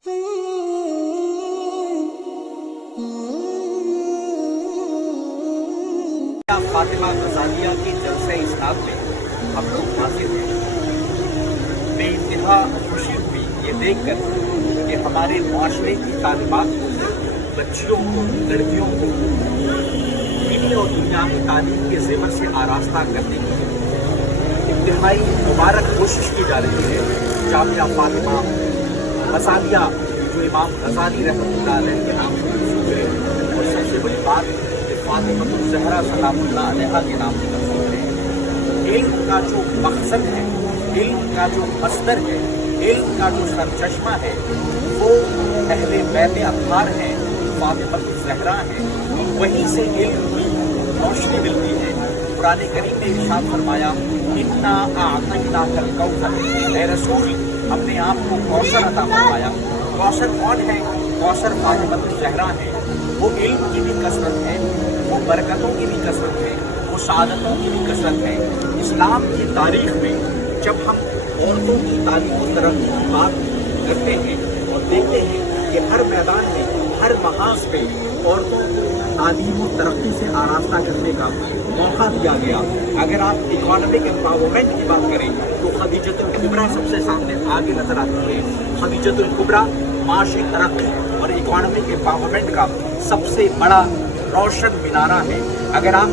फातिमा गजालिया की जलसे इस्लाम में हम लोग हाजिर हैं। बेइंतहा खुशी हुई ये देखकर कि हमारे माशरे की तालिमात को, बच्चियों को, लड़कियों को दीनी और दुनियावी तालीम के ज़ेवर से आरास्ता करने की इंतहाई मुबारक कोशिश की जा रही है। जामिया फातिमा गजालिया जो इमाम गजाली रहमतुल्लाह अलैह के नाम से मशहूर है, और सबसे बड़ी बात फातिमतुल ज़हरा सलामुल्लाह अलैहा के नाम से मशहूर है। इल्म का जो मकसद है, इल्म का जो मस्दर है, इल्म का जो सरचश्मा है, वो अहले बैत अत्हार हैं, फातिमतुल ज़हरा हैं। वहीं से इल्म की रोशनी मिलती है। कुरान करीम ने इरशाद फरमाया, इन्ना अअतैनाकल कौसर, ऐ रसूल हमने आपको कौसर अता फरमाया। कौसर कौन है? कौसर फातिमतुल ज़हरा है। वो इल्म की भी कसरत है, वो बरकतों की भी कसरत है, वो सआदतों की भी कसरत है। इस्लाम की तारीख में जब हम औरतों की तालीम और तरक्की की बात करते हैं और देखते हैं कि हर मैदान में, हर महाज पे औरतों को तालीम और तरक्की से आरास्ता करने का मौका दिया गया। अगर आप इकोनॉमिक एम्पावरमेंट की बात करें तो खदीजतुल कुबरा सबसे सामने आगे नजर आती है। खदीजतुल कुबरा माशी तरक्की और इकोनॉमिक एम्पावरमेंट का सबसे बड़ा रोशन मीनारा है। अगर आप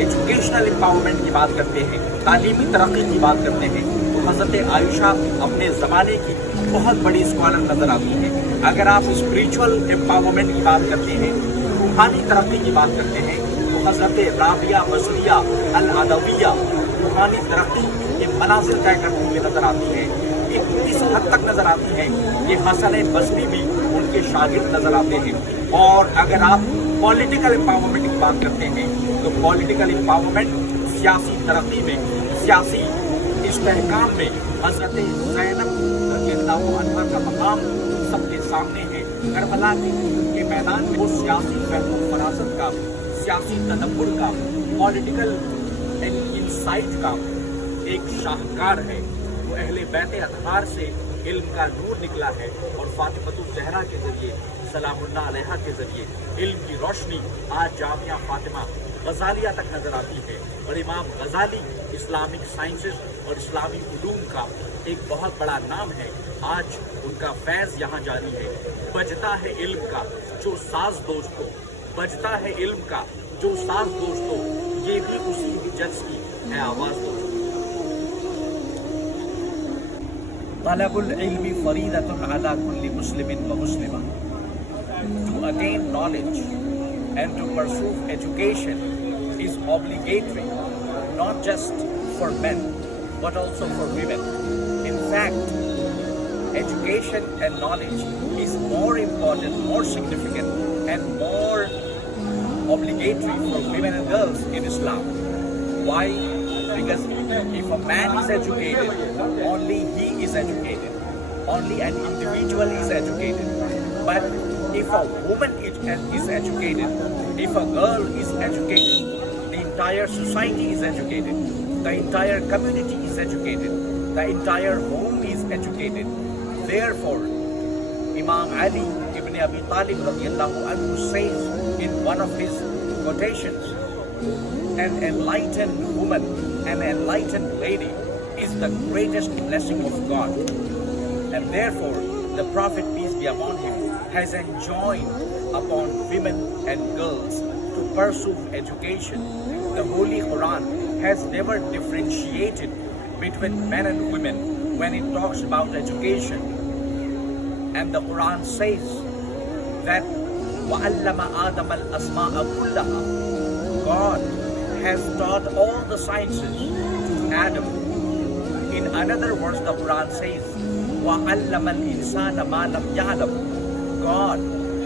एजुकेशनल एम्पावरमेंट की बात करते हैं, तालीमी तरक्की की बात करते हैं, तो हज़रत आयशा अपने ज़माने की बहुत बड़ी स्कॉलर नज़र आती हैं। अगर आप स्पिरिचुअल एम्पावरमेंट की बात करते हैं, रूहानी तरक्की की बात करते हैं, तो हज़रत राबिया बसरिया अल अदविया रूहानी तरक्की के मनाजिल तय करती हुई नज़र आती हैं। इस हद तक नज़र आती हैं कि हसन बसरी भी उनके शागिर्द नज़र आते हैं। और अगर आप पॉलिटिकल एम्पावरमेंट की बात करते हैं तो पॉलिटिकल एम्पावरमेंट, सियासी तरक्की में, सियासी इस्तेहकाम में हज़रत ज़ैनब रज़ियल्लाहु अन्हा का मकाम सबके सामने है। करबला के मैदान में वो सियासी फहम फरासत का, सियासी तदब्बुर का, पॉलिटिकल इंसाइट का एक शाहकार है। वो अहले बैत अत्हार से इल्म का नूर निकला है और फातिमतुल ज़हरा के ज़रिए, सलामुल्लाह अलैहा के ज़रिए इल्म की रोशनी आज जामिया फातिमा गजालिया तक नज़र आती है। और इमाम गजाली इस्लामिक साइंसेस और इस्लामी उलूम का एक बहुत बड़ा नाम है। आज उनका फैज़ यहाँ जारी है। बजता है इल्म का जो साज दोस्तों, बजता है इल्म का जो साज दोस्तों, ये भी उसी जज की है आवाज़ दोस्तों। तलबुल इल्मी फरीदतुन अला कुल्ली मुस्लिमिन व मुस्लिमा। To attain knowledge and to pursue education is obligatory, not just for men, but also for women. In fact, education and knowledge is more important, more significant, and more obligatory for women and girls in Islam. Why? Because if a man is educated, only he is educated. Only an individual is educated. But if a woman is educated, if a girl is educated, the entire society is educated, the entire community is educated, the entire home is educated. Therefore, Imam Ali ibn Abi Talib radiyallahu anhu says in one of his quotations, an enlightened woman, an enlightened lady is the greatest blessing of God. And therefore, the Prophet, peace be upon him, has enjoined upon women and girls to pursue education. The Holy Quran has never differentiated between men and women when it talks about education. And the Quran says that وَعَلَّمَ آدَمَ الْأَسْمَاءَ كُلَّهَا. God has taught all the sciences to Adam. In another verse, the Quran says وَعَلَّمَ الْإِنسَانَ مَا لَمْ يَعْلَمْ. God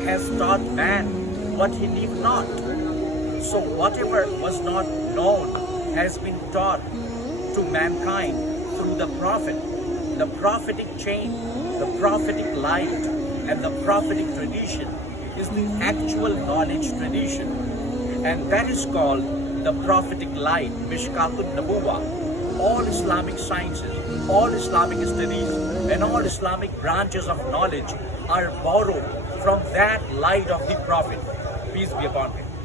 has taught man what he knew not. So whatever was not known has been taught to mankind through the Prophet. The prophetic chain, the prophetic light, and the prophetic tradition is the actual knowledge tradition. And that is called the prophetic light, Mishkatun Nabuwa. All Islamic sciences all Islamic studies and all Islamic branches of knowledge are borrowed from that light of the Prophet, peace be upon him.